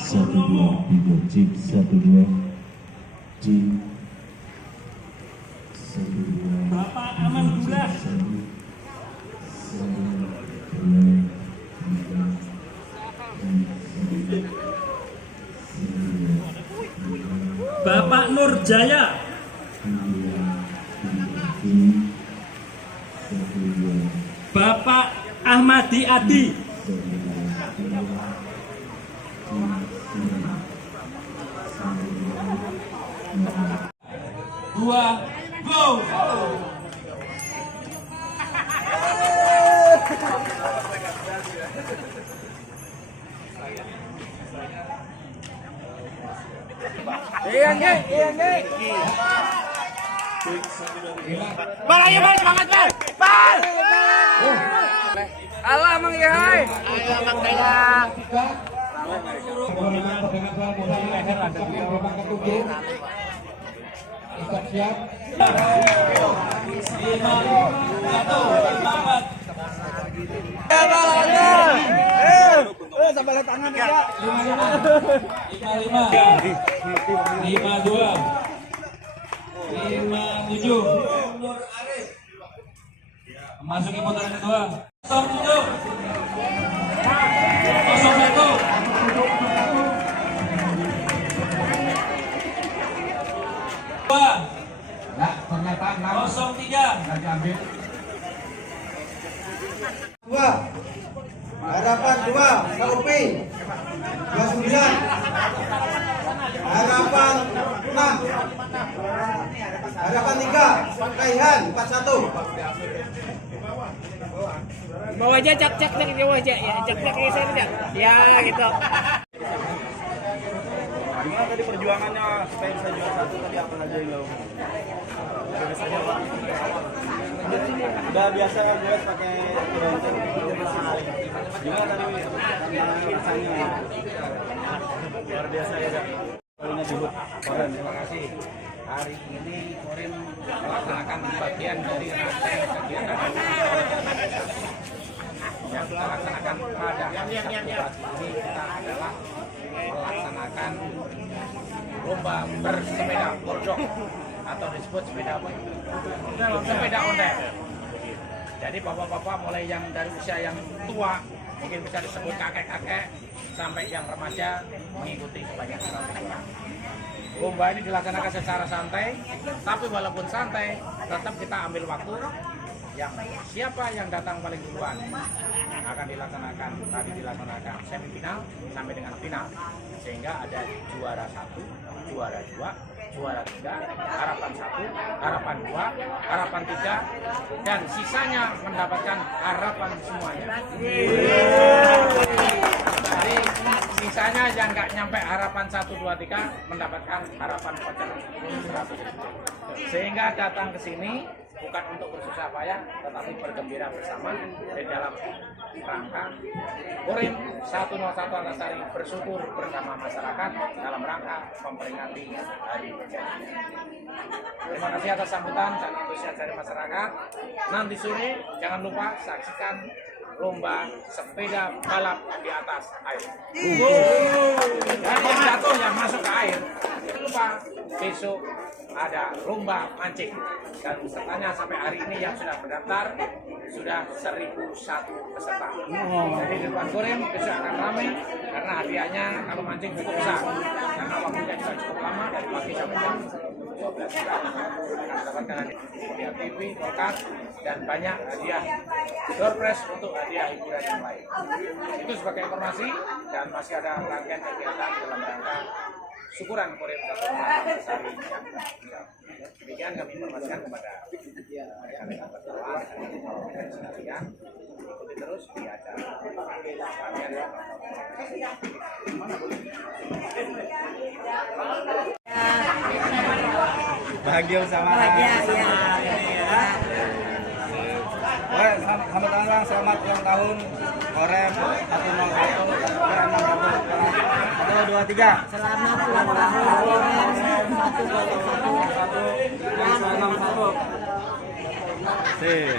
Satu dua tiga cik satu dua cik satu dua. Bapak Aman Bulas. Bapak Nur Jaya. Bapak Ahmadi Adi. Dua, go! Bal, ayo bal, semangat bal! Bal! Halo Mang Yahai. Ayo Mang Dayang. Siap. Sampai tangan ya. 52 57 masuki putaran kedua 07 01 03 Dua, harapan 2, KUP 29, harapan 6, harapan 3, Kaihan 41. Bawa aja cek di bawah aja ya, cek di sana aja. Ya gitu. Gimana tadi perjuangannya supaya bisa juara satu tadi apa aja yang lo? Udah biasa gue pakai keroncong. Gimana tadi rasanya? Luar biasa ya. Kalinya dulu. Koren, terima kasih. Hari ini Koren melaksanakan bagian dari rangkaian kegiatan yang kita laksanakan pada hari Sabtu ini kita adalah melaksanakan lomba bersepeda bordok atau disebut sepeda ondel. Jadi bapak-bapak mulai yang dari usia yang tua mungkin bisa disebut kakek-kakek sampai yang remaja mengikuti sebanyak 100 orang. Lomba ini dilaksanakan secara santai, tapi walaupun santai tetap kita ambil waktu yang siapa yang datang paling duluan akan dilaksanakan semifinal sampai dengan final, sehingga ada juara 1, juara 2, juara 3, harapan 1, harapan 2, harapan 3, dan sisanya mendapatkan harapan semuanya. Jadi sisanya yang nggak nyampe harapan 1, 2, 3 mendapatkan harapan voucher 100.000. Sehingga datang ke sini bukan untuk bersusah payah, tetapi bergembira bersama di dalam rangka Korim 101 Antasari bersyukur bersama masyarakat dalam rangka memperingati Hari Jadi. Terima kasih atas sambutan dan antusias dari masyarakat. Nanti sore jangan lupa saksikan lomba sepeda balap di atas air. Dan yang jatuh yang masuk ke air, jangan lupa besok ada lomba mancing, dan pesertanya sampai hari ini yang sudah mendaftar sudah 1.001 peserta. Jadi di depan Korim besok akan ramai karena hadiahnya kalau mancing cukup besar, karena waktunya juga cukup lama dari pagi sampai jam 12 siang. Akan mendapatkan hadiah TV, kulkas, dan banyak hadiah door prize untuk hadiah hiburan yang lain. Itu sebagai informasi, dan masih ada rangkaian kegiatan dalam rangka syukuran Korim 101 Antasari yang demikian kami informasikan kepada rekan-rekan wartawan dan sekalian, ikuti terus di acara Bahagia bersama. Selamat datang, selamat ulang tahun Korim 101 1, 2, 3. Selamat ulang tahun Korim 101. Sip.